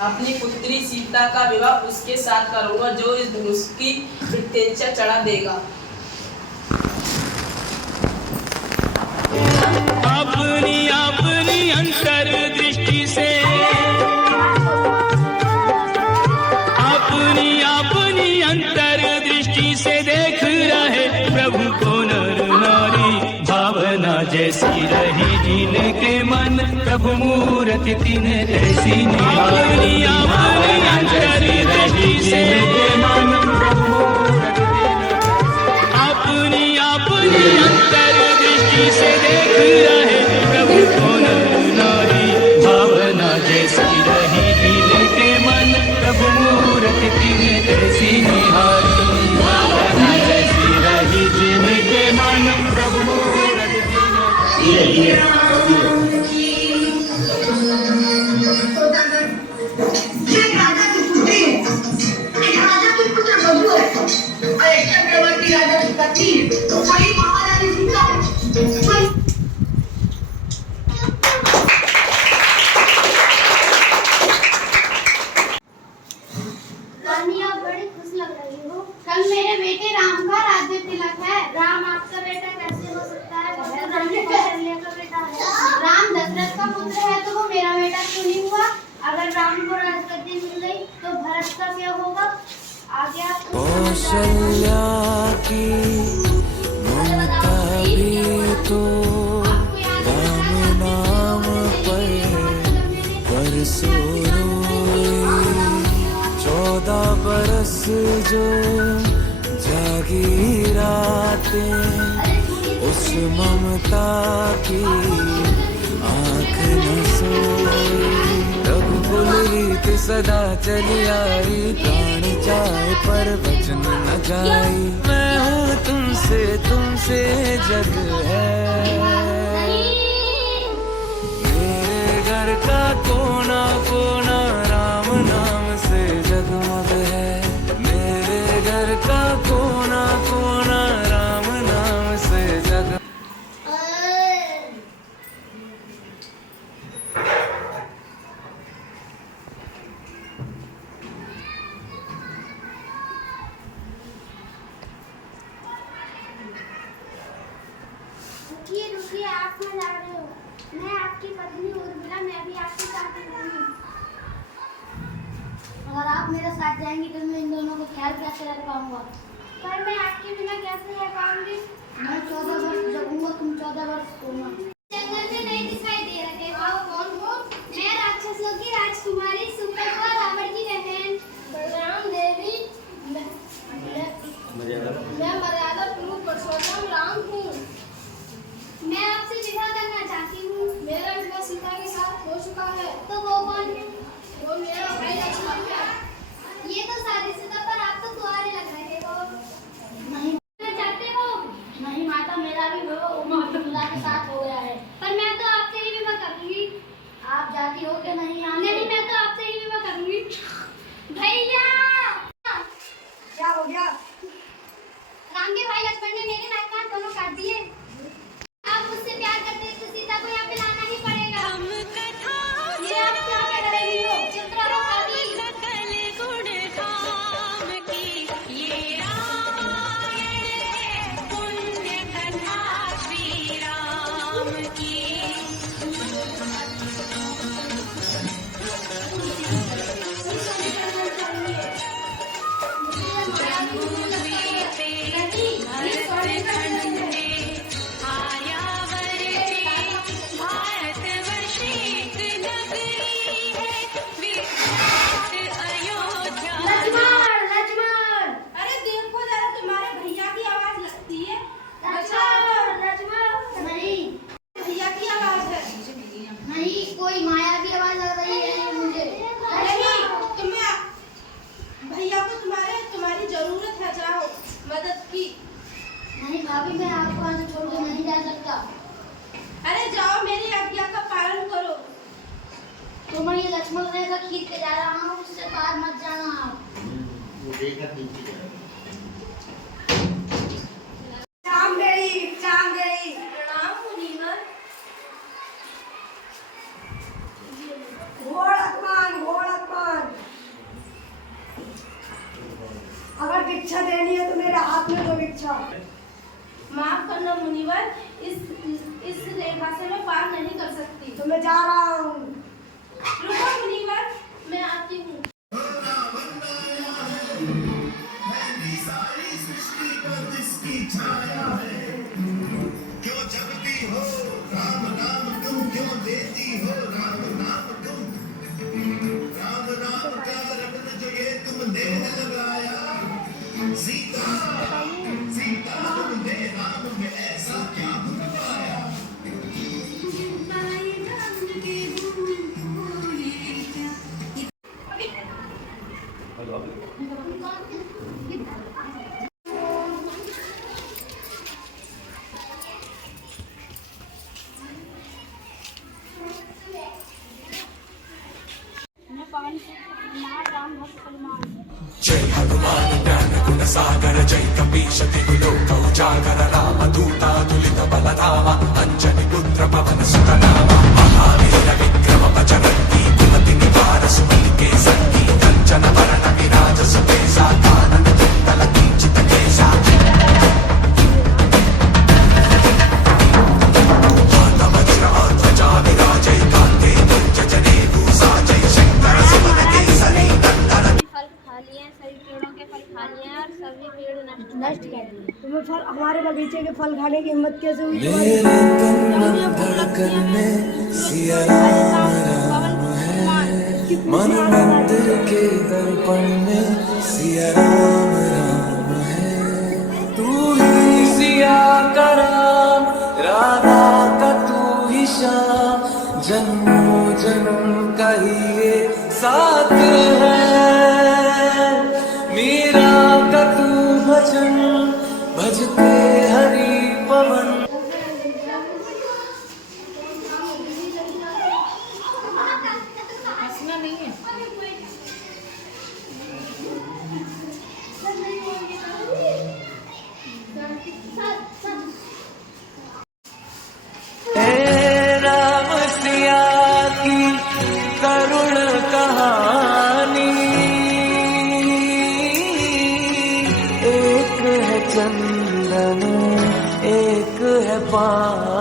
अपनी पुत्री सीता का विवाह उसके साथ करूंगा जो इस धनुष की प्रत्यंचा चढ़ा देगा। अपनी अपनी अंतर्दृष्टि से अपनी अपनी अंतर्दृष्टि से देख रहे प्रभु को नर नारी, भावना जैसी रही जिनके मन प्रभु मूर्ति तिन्हें तैसी निहारी। अपनी अंतर्दृष्टि से मन अपनी अपनी अंतर्दृष्टि से देख रहे प्रभु को नर नारी, भावना जैसी रही जिनके मन प्रभु मूर्ति तिन्हें तैसी निहारी। भावना जैसी रही जिनके मन प्रभु मूर्ति तिन्हें कल मेरे बेटे राम का राज्य तिलक है। राम आपका बेटा कैसे हो सकता है? वो तो राम कौशल्या का बेटा है। राम दशरथ का पुत्र है तो वो मेरा बेटा क्यों नहीं हुआ? अगर राम को राजगद्दी मिल गई तो भरत का क्या होगा? आगे आप कौशल्या की ममता भी तो राम नाम पर बरसों रोई। 14 बरस जो जागी रातें उस ममता की आँख न सोई। तब पुलरित सदा चली आई, प्राण जाए पर वचन न जाई। मैं हूँ तुमसे तुमसे जग है, मेरे घर का कोना कोना राम नाम से जगमग है। मेरे घर का कोना कोना राम नाम से जग। रुकिए रुकिए, आप कहाँ जा रहे हो? मैं आपकी पत्नी उर्मिला, मैं भी आपके साथ रहूंगी। अगर आप मेरे साथ जाएंगी तो मैं इन दोनों को ख्याल कैसे रख पाऊंगा? पर मैं आपके बिना कैसे रह पाऊंगी? मैं 14 वर्ष जगूंगा, तुम 14 वर्ष सोना। जंगल में नहीं दिखाई दे रहे हो, कौन हो? मैं राक्षसों की राजकुमारी सुपर्णा, रावण की बहन बलराम देवी। मैं मर्यादा पूर्वक परशुराम राम हूँ। मैं आपसे विवाह करना चाहती हूँ। मेरा विवाह सीता के साथ हो चुका है। तो वो कौन है? वो मेरा भाई लक्ष्मण है। ये तो शादीशुदा, पर आप तो कुंवारे लग रहे हो। नहीं चाहते हो? नहीं माता, मेरा भी विवाह उर्मिला के साथ हो गया है। पर मैं तो आपसे ही विवाह करूंगी। आप जाती हो कि नहीं? नहीं, मैं तो आपसे ही विवाह करूंगी। भैया क्या हो गया? राम के भाई लक्ष्मण ने मेरे नाक कान दोनों काट दिए। आप मुझसे प्यार करते हैं तो सीता को यहाँ पे लाना ही पड़ेगा। ये आप क्या कह रही हो? चुप रहो भाभी। कोई मायावी आवाज लग रही है मुझे। भैया को तुम्हारी जरूरत है, जाओ मदद की। नहीं भाभी, मैं आपको आज छोड़ के नहीं जा सकता। अरे जाओ, मेरी आज्ञा का पालन करो। तो मैं ये लक्ष्मण रेखा खींच के जा रहा हूँ, उससे पार मत जाना आप। घोड़कमान भिक्षा। माफ करना मुनिवर, इस रेखा से मैं पार नहीं कर सकती। तो मैं जा रहा हूँ। रुको मुनिवर, मैं आती हूँ। सारी सृष्टि पर जिसकी छाया है, क्यों जगती हो राम नाम तुम, क्यों देती हो राम नाम तुम। राम नाम का रत्न जो ये तुमने लगाया, सीता सीता तुमने राम में ऐसा क्या पाया। जय हनुमान ज्ञान गुण सागर, जय कपीश तिहु लोक उजागर, राम दूता तुलित बलधामा, अंजनी पुत्र पवन सुत नामा। महावीर विक्रम बजरंगी, कुमति निवार सुमति के संगी, कंचन वरण विराज सुबेसा, कानन कुंडल किंचित केसा। हाथ वज्र और ध्वजा विराजै, कांधे तुल्य जनेऊ साजै, शंकर सुमन केसरी नंदन। फल खा लिए, सभी पेड़ों के फल खा लिए और सभी पेड़ नष्ट कर दिए। तुम्हें फल, हमारे बगीचे के फल खाने की हिम्मत कैसे हुई? मेरे तन धड़कन में सिया राम राम है, मन मंदिर के दर्पण में सिया राम राम है। तू ही सिया का राम, राधा का तू ही श्याम, जन्मों जन्म का ही ये साथ है। मीरा का तू भजन, भजते हरि पवन। राम सिया की करुण कहानी, एक है चंदन एक है पानी।